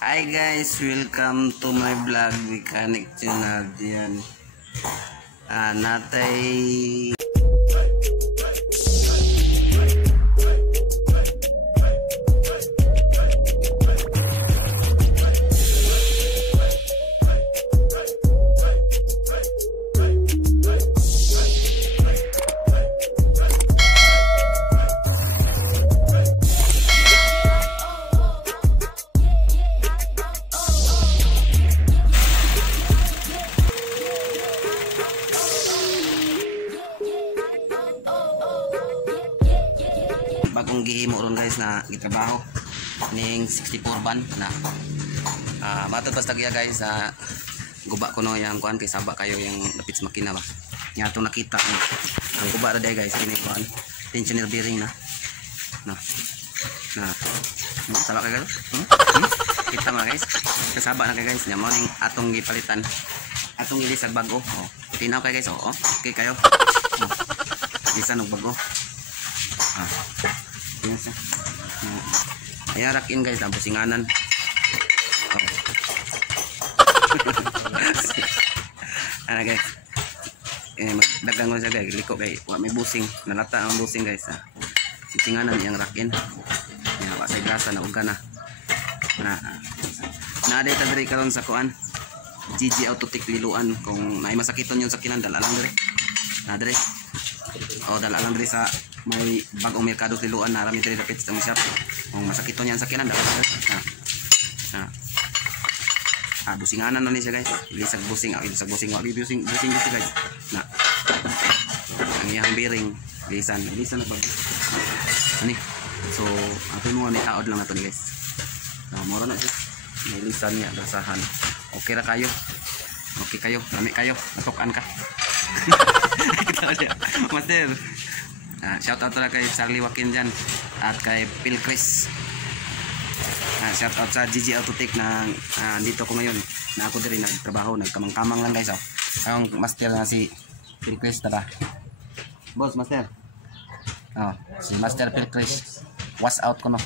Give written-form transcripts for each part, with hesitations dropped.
Hi guys, welcome to my vlog Mechanic Channel diyan. Natay bagong gihimo ron guys na gitrabaho ning 64 ban na matod basta giya guys guba ko no yang kuan kay saba kayo yung lapit sa makina ba nya to nakita ko ang guba ra day guys ini kuan tensioner bearing na saba kay kita mga guys kasaba na kay guys nya mo ning atong gipalitan atong ilisag bago tinaw kay guys okay kayo isa og bago ayan rakin guys ang businganan ano guys magdagang mo siya guys liko guys may busing nalata ang busing guys businganan yung rakin yan wasay grasa na uga na na-data dari karon sa kuan GG Autotech liluan kung may masakiton yung sakinan dala lang dire dali dala lang dire sa may bagong merkado liluan na rami diri dapit sa shop kung masakiton yan sakinan dala businganan na ni siya guys ilisag busing wag busing guys ang iyang bearing lisan na pag ani so ato mo ni taod lang nato guys moro na siya may lisan niya dasahan okay kayo lami kayo natukan ka master shout out kay Charlie Joaquin dyan at kay Phil Chris shout out sa GG Autotech na dito ko ngayon na ako din nagtrabaho nagkamang-kamang lang guys ang master na si Phil Chris tara boss master si master Phil Chris was out ko no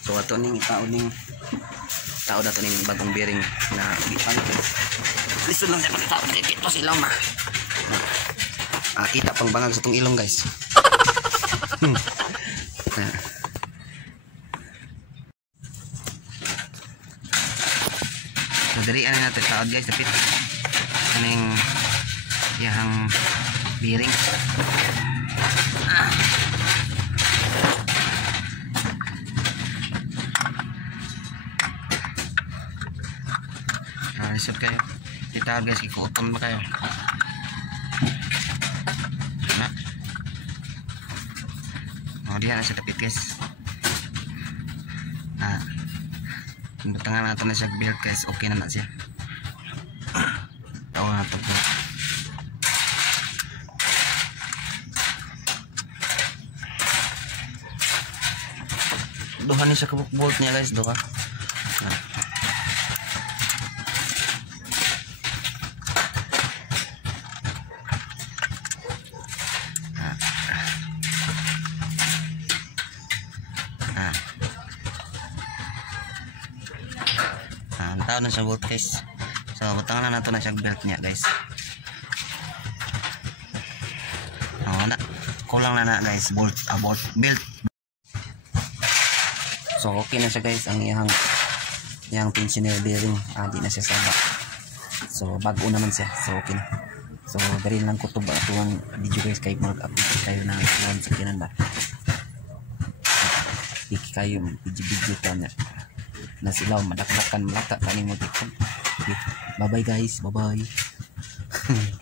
so ato ning tao dato ning bagong bearing na gipan lisod lang siya tao dito silaw ma kita pang bangag sa itong ilong guys so dari ano natin taod guys dapit kaning yang bearing lisod kayo kita guys ikuuton ba kayo diyan na siya tapit guys batangan natin na siya build guys okay na siya ito nga ito po duha ni siya kabuk bolt niya guys duha tao na siya bolt guys so batangan na nato na siya belt niya guys kulang na guys bolt belt so okay na siya guys ang iyang tensioner bearing di na siya saba so bago naman siya so okay na so dari lang ko tuba tuwang video guys kay mag-update kayo na ilan sa kinan ba iki kayo video ta niya na sila madakdakan malata kaning mo tikon bye bye guys bye bye